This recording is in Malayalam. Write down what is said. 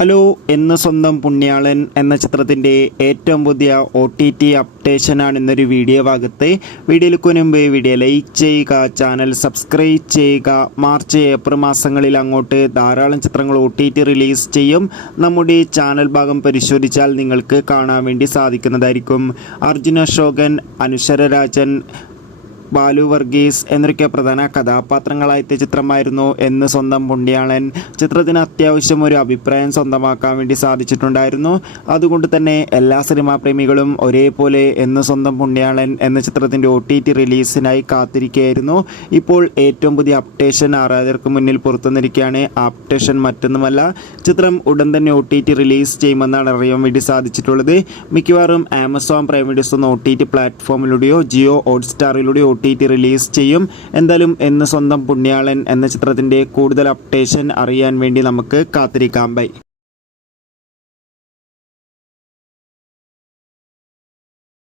ഹലോ എന്ന് സ്വന്തം പുണ്യാളൻ എന്ന ചിത്രത്തിൻ്റെ ഏറ്റവും പുതിയ OTT അപ്ഡേഷനാണ് ഇന്നൊരു വീഡിയോ ഭാഗത്ത്. വീഡിയോയിലേക്ക് മുൻപ് വീഡിയോ ലൈക്ക് ചെയ്യുക, ചാനൽ സബ്സ്ക്രൈബ് ചെയ്യുക. മാർച്ച് ഏപ്രിൽ മാസങ്ങളിൽ അങ്ങോട്ട് ധാരാളം ചിത്രങ്ങൾ OTT റിലീസ് ചെയ്യും. നമ്മുടെ ചാനൽ ഭാഗം പരിശോധിച്ചാൽ നിങ്ങൾക്ക് കാണാൻ വേണ്ടി സാധിക്കുന്നതായിരിക്കും. അർജുൻ അശോകൻ, അനുശ്വര രാജൻ, ബാലു വർഗീസ് എന്നൊക്കെ പ്രധാന കഥാപാത്രങ്ങളായെത്തിയ ചിത്രമായിരുന്നു എന്ന് സ്വന്തം പുണ്യാളൻ. ചിത്രത്തിന് അത്യാവശ്യം ഒരു അഭിപ്രായം സ്വന്തമാക്കാൻ വേണ്ടി സാധിച്ചിട്ടുണ്ടായിരുന്നു. അതുകൊണ്ട് തന്നെ എല്ലാ സിനിമാ പ്രേമികളും ഒരേപോലെ എന്ന് സ്വന്തം പുണ്യാളൻ എന്ന ചിത്രത്തിൻ്റെ OTT റിലീസിനായി കാത്തിരിക്കുകയായിരുന്നു. ഇപ്പോൾ ഏറ്റവും പുതിയ അപ്ഡേഷൻ ആരാധകർക്ക് മുന്നിൽ പുറത്തുവന്നിരിക്കുകയാണ്. അപ്ഡേഷൻ മറ്റൊന്നുമല്ല, ചിത്രം ഉടൻ തന്നെ OTT റിലീസ് ചെയ്യുമെന്നാണ് അറിയാൻ വേണ്ടി സാധിച്ചിട്ടുള്ളത്. മിക്കവാറും ആമസോൺ പ്രൈം വീഡിയോസ് എന്ന OTT പ്ലാറ്റ്ഫോമിലൂടെയോ ജിയോ ഹോട്ട്സ്റ്റാറിലൂടെയോ OTT റിലീസ് ചെയ്യും. എന്തായാലും എന്ന് സ്വന്തം പുണ്യാളൻ എന്ന ചിത്രത്തിൻ്റെ കൂടുതൽ അപ്ഡേഷൻ അറിയാൻ വേണ്ടി നമുക്ക് കാത്തിരിക്കാം. ബൈ.